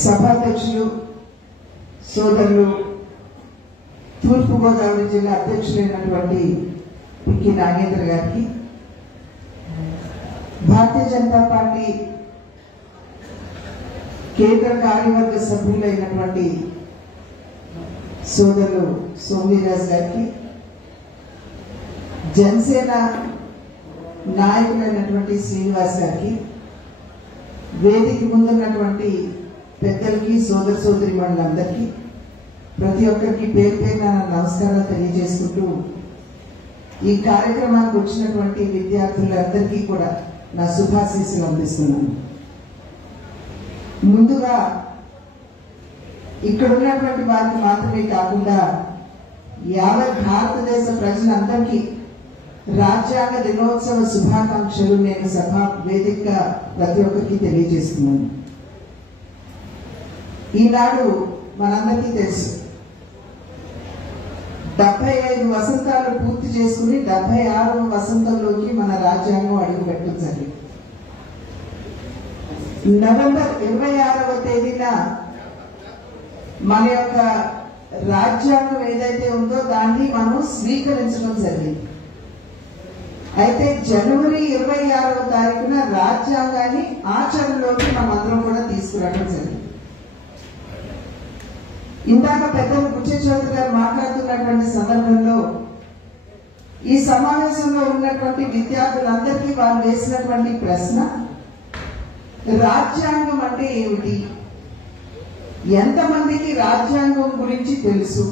సభాధ్యక్షులు సోదరులు తూర్పుగోదావరి జిల్లా అధ్యక్షులైనటువంటి పిక్కి నాగేంద్ర గారికి, భారతీయ జనతా పార్టీ కేంద్ర కార్యవర్గ సభ్యులైనటువంటి సోదరులు సోమిరాజ్ గారికి, జనసేన నాయకులైనటువంటి శ్రీనివాస్ గారికి, వేదిక ముందున్నటువంటి పెద్దలకి సోదర సోదరి మండలందరికీ ప్రతి ఒక్కరికి పేరు పేరున నమస్కారాలు తెలియజేసుకుంటూ ఈ కార్యక్రమానికి వచ్చినటువంటి విద్యార్థులందరికీ కూడా నా శుభాశీస్సులు అందిస్తున్నాను. ముందుగా ఇక్కడ ఉన్నటువంటి వారికి మాత్రమే కాకుండా యావత్ భారతదేశ ప్రజలందరికీ రాజ్యాంగ దినోత్సవ శుభాకాంక్షలు నేను సభా వేదికగా ప్రతి ఒక్కరికి తెలియజేస్తున్నాను. ఈనాడు మనందరికీ తెలుసు, 75 వసంతాలు పూర్తి చేసుకుని 76వ వసంతంలోకి మన రాజ్యాంగం అడుగు పెట్టించాలి. నవంబర్ 26వ తేదీన మన యొక్క రాజ్యాంగం ఏదైతే ఉందో దాన్ని మనం స్వీకరించడం జరిగింది. అయితే జనవరి 26వ తారీఖున రాజ్యాంగాన్ని ఆచరణలోకి మనమందరం కూడా తీసుకురావడం జరిగింది. ఇందాక పెద్దలు బుచ్చే చౌదరి గారు మాట్లాడుతున్నటువంటి సందర్భంలో ఈ సమావేశంలో ఉన్నటువంటి విద్యార్థులందరికీ వారు వేసినటువంటి ప్రశ్న, రాజ్యాంగం అంటే ఏమిటి, ఎంతమందికి రాజ్యాంగం గురించి తెలుసు,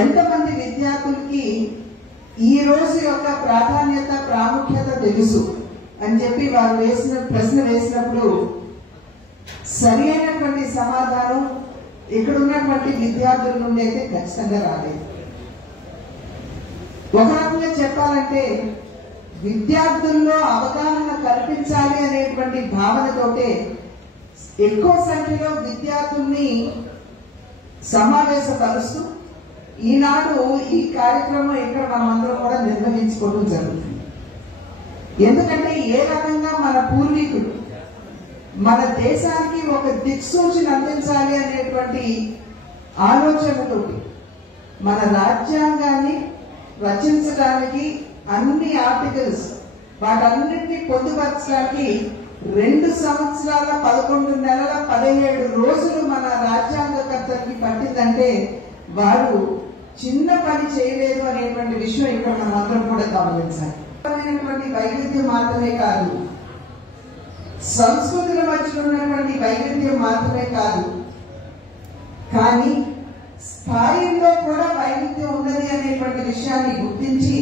ఎంతమంది విద్యార్థులకి ఈ రోజు యొక్క ప్రాధాన్యత ప్రాముఖ్యత తెలుసు అని చెప్పి వారు ప్రశ్న వేసినప్పుడు సరి అయినటువంటి సమాధానం ఇక్కడ ఉన్నటువంటి విద్యార్థుల నుండి అయితే ఖచ్చితంగా రాలేదు. ఒక రకంగా చెప్పాలంటే విద్యార్థుల్లో అవగాహన కల్పించాలి అనేటువంటి భావనతోటే ఎక్కువ సంఖ్యలో విద్యార్థుల్ని సమావేశపరుస్తూ ఈనాడు ఈ కార్యక్రమం ఇక్కడ మనమందరం కూడా నిర్వహించుకోవడం జరుగుతుంది. ఎందుకంటే ఏ రకంగా మన పూర్వీకులు మన దేశానికి ఒక దిక్సూచిని అందించాలి అనేటువంటి ఆలోచనతోటి మన రాజ్యాంగాన్ని రచించడానికి అన్ని ఆర్టికల్స్ వాటన్నింటినీ పొందుపరచడానికి 2 సంవత్సరాల 11 నెలల 17 రోజులు మన రాజ్యాంగకర్తకి పట్టిందంటే వారు చిన్న పని చేయలేదు అనేటువంటి విషయం ఇక్కడ మనం అందరం కూడా గమనించాలి. వైవిధ్యం మాత్రమే కాదు, సంస్కృతుల మధ్య ఉన్నటువంటి వైవిధ్యం మాత్రమే కాదు, కానీ స్థాయిలో కూడా వైవిధ్యం ఉన్నది అనేటువంటి విషయాన్ని గుర్తించి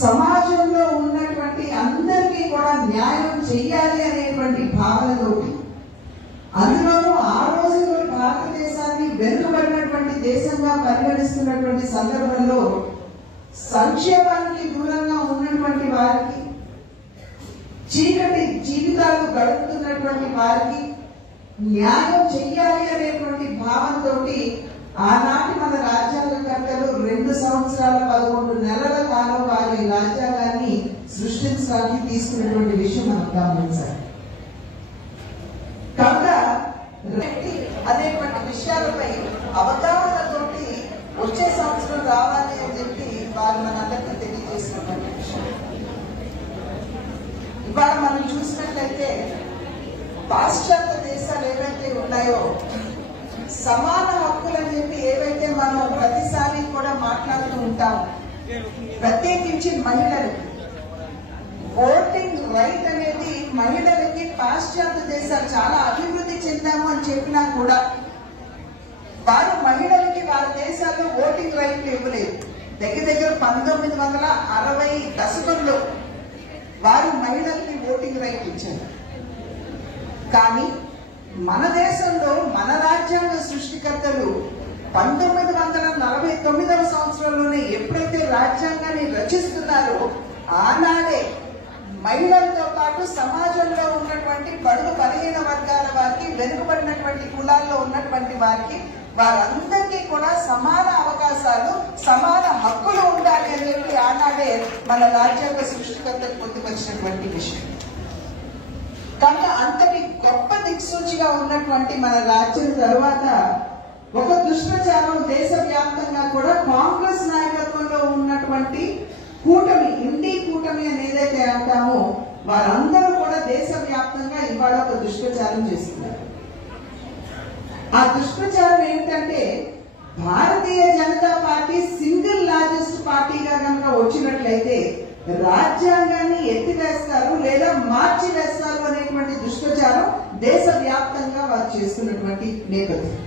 సమాజంలో ఉన్నటువంటి అందరికీ కూడా న్యాయం చెయ్యాలి అనేటువంటి భావనతోటి, అందులోనూ ఆ రోజుల్లో భారతదేశాన్ని వెనుకబడినటువంటి దేశంగా పరిగణిస్తున్నటువంటి సందర్భంలో సంక్షేమానికి దూరంగా ఉన్నటువంటి వారికి, చీకటి జీవితాలు గడుపుతున్నటువంటి వారికి న్యాయం చెయ్యాలి అనేటువంటి భావంతోటి ఆనాటి మన రాజ్యాంగకర్తలు 2 సంవత్సరాల 11 నెలల కాలం వారి రాజ్యాంగాన్ని సృష్టించడానికి తీసుకున్నటువంటి విషయం మనం గమనించాలి. కనుక అనేటువంటి విషయాలపై అవగాహనతోటి వచ్చే సంవత్సరం రావాలి అని చెప్పి వారు మనందరికీ తెలియజేసినటువంటి విషయం. ఇవాళ మనం చూసినట్లయితే పాశ్చాత్య దేశాలు ఏవైతే ఉన్నాయో సమాన హక్కులు అని చెప్పి ఏవైతే మనం ప్రతిసారి కూడా మాట్లాడుతూ ఉంటాం, ప్రత్యేకించి మహిళలకి ఓటింగ్ రైట్ అనేది మహిళలకి పాశ్చాత్య దేశాలు చాలా అభివృద్ధి చెందాము అని చెప్పినా కూడా వారు మహిళలకి వారి దేశాల్లో ఓటింగ్ రైట్ ఇవ్వలేదు. దగ్గర 1960 దశకంలో వారు మహిళలకి ఓటింగ్ రైట్ ఇచ్చారు. కానీ మన దేశంలో మన రాజ్యాంగ సృష్టికర్తలు 1949వ సంవత్సరంలోనే ఎప్పుడైతే రాజ్యాంగాన్ని రచిస్తున్నారో ఆనాడే మహిళలతో పాటు సమాజంలో ఉన్నటువంటి బడుగు బలహీన వర్గాల వారికి, వెనుకబడినటువంటి కులాల్లో ఉన్నటువంటి వారికి వారందరికీ కూడా సమాన అవకాశాలు, సమాన హక్కులు ఉండాలి అనేది ఆనాడే మన రాజ్యాంగ సృష్టికర్తలు పొందుపరిచినటువంటి విషయం. కనుక అంతటి గొప్ప దిక్సూచిగా ఉన్నటువంటి మన రాజ్యం తరువాత ఒక దుష్ప్రచారం దేశవ్యాప్తంగా కూడా కాంగ్రెస్ నాయకత్వంలో ఉన్నటువంటి కూటమి, ఇండి కూటమి అని ఏదైతే అంటామో వారందరూ కూడా దేశవ్యాప్తంగా ఇవాళ ఒక దుష్ప్రచారం చేస్తున్నారు. ఆ దుష్ప్రచారం ఏంటంటే, Bharatiya Janata party single largest పార్టీగా కనుక వచ్చినట్లయితే రాజ్యాంగాన్ని ఎత్తివేస్తారు లేదా మార్చి వేస్తారు అనేటువంటి దుష్ప్రచారం దేశవ్యాప్తంగా వారు చేస్తున్నటువంటి నేపథ్యం.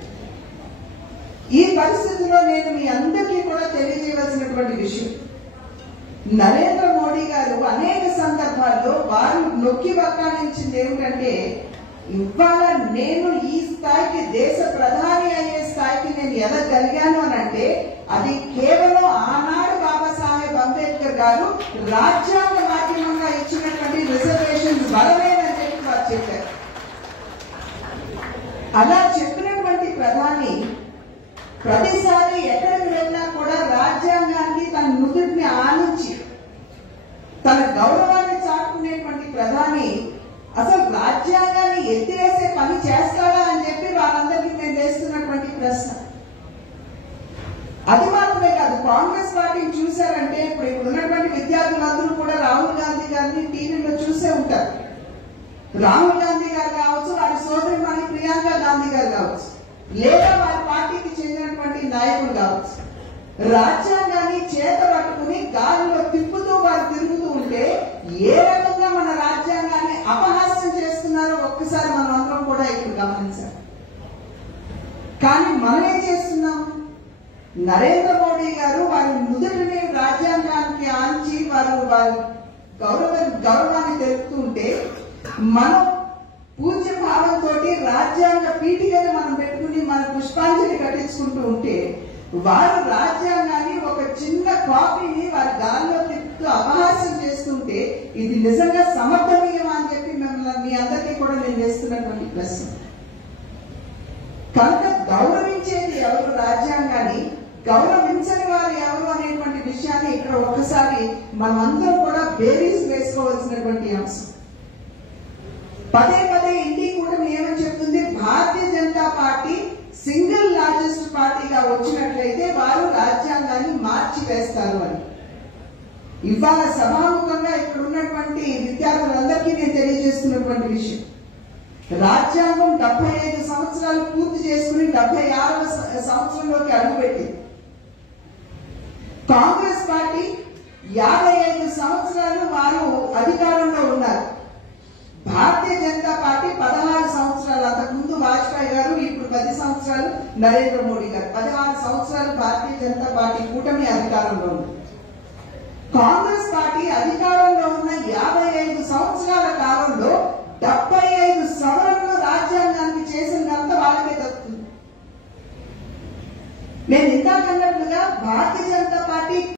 ఈ పరిస్థితిలో నేను మీ అందరికీ కూడా తెలియజేయవలసినటువంటి విషయం, నరేంద్ర మోడీ గారు అనేక సందర్భాల్లో వారు నొక్కి వక్కాణించింది ఏమిటంటే, ఇవాళ నేను ఈ స్థాయికి, దేశ ప్రధాని అయ్యే స్థాయికి నేను ఎదగలిగాను అని అంటే అది కేవలం ఆనాడు బాబాసాహెబ్ అంబేద్కర్ గారు రాజ్యాంగ మాధ్యమంగా ఇచ్చినటువంటి రిజర్వేషన్ వరమేనని చెప్పి వారు చెప్పారు. అలా చెప్పినటువంటి ప్రధాని ప్రతిసారి ఎక్కడికి వెళ్ళినా కూడా రాజ్యాంగానికి తన నుదుటిని ఆనించి తన గౌరవాన్ని చాటుకునేటువంటి ప్రధాని అసలు రాజ్యాంగాన్ని ఎత్తివేసే పని చేస్తాడా అని చెప్పి వారందరికీ నేను వేస్తున్నటువంటి ప్రశ్న. అది మాత్రమే కాదు, కాంగ్రెస్ పార్టీని చూశారంటే ఇప్పుడు ఉన్నటువంటి విద్యార్థులందరూ కూడా రాహుల్ గాంధీ గారిని టీవీలో చూసే ఉంటారు. రాహుల్ గాంధీ గారు కావచ్చు, వారి సోదరిమణి ప్రియాంక గాంధీ గారు కావచ్చు, లేదా వారి పార్టీకి చెందినటువంటి నాయకులు కావచ్చు, రాజ్యాంగాన్ని చేత పట్టుకుని గాలిలో తిప్పుతూ వారు తిరుగుతూ ఉంటే ఏ రకంగా మన రాజ్యాంగాన్ని అపహాస్యం చేస్తున్నారో ఒక్కసారి మనం అందరం కూడా ఇప్పుడు గమనించాలి. కానీ మనం ఏం చేస్తున్నాం? నరేంద్ర మోడీ గారు వారి నుదుటిని రాజ్యాంగానికి ఆంచి వారి గౌరవాన్ని తెలుపుతుంటే మనం పూజ్య భావంతో రాజ్యాంగ పీఠికను మనం పెట్టుకుని మన పుష్పాంజలి కట్టించుకుంటూ ఉంటే వారు రాజ్యాంగాన్ని ఒక చిన్న కాపీని వారి గాల్లో తిప్పుతూ అపహాస్యం చేస్తుంటే ఇది నిజంగా సమర్థనీయం అని చెప్పి మిమ్మల్ని మీ అందరికీ కూడా నేను వేస్తున్నటువంటి ప్రశ్న. కనుక గౌరవించేది ఎవరు రాజ్యాంగాన్ని, గౌరవించని వారు ఎవరు అనేటువంటి విషయాన్ని ఇక్కడ ఒక్కసారి మనమందరం కూడా బేరీస్ వేసుకోవాల్సినటువంటి అంశం. పదే పదే ఇండి కూటమి ఏమని చెప్తుంది? Bharatiya Janata party single largest పార్టీగా వచ్చినట్లయితే వారు రాజ్యాంగాన్ని మార్చి వేస్తారు అని. ఇవాళ సభాముఖంగా ఇక్కడ ఉన్నటువంటి విద్యార్థులందరికీ నేను తెలియజేస్తున్నటువంటి విషయం, రాజ్యాంగం 75 సంవత్సరాలు పూర్తి చేసుకుని 76వ సంవత్సరంలోకి అడుగుపెట్టింది. కాంగ్రెస్ పార్టీ 55 సంవత్సరాలు వారు అధికారంలో ఉన్నారు. భారతీయ జనతా పార్టీ 16 సంవత్సరాలు, అంతకుముందు వాజ్పేయి గారు, ఇప్పుడు 10 సంవత్సరాలు నరేంద్ర మోడీ గారు, 16 సంవత్సరాలు భారతీయ జనతా పార్టీ కూటమి అధికారంలో ఉంది. కాంగ్రెస్ పార్టీ అధికారంలో ఉన్న 55 సంవత్సరాల కాలంలో 75 సవరణలు రాజ్యాంగానికి చేసినంత వాళ్ళకే దక్కుతుంది. నేను ఇందాక అన్నట్లుగా భారతీయ జనతా పార్టీ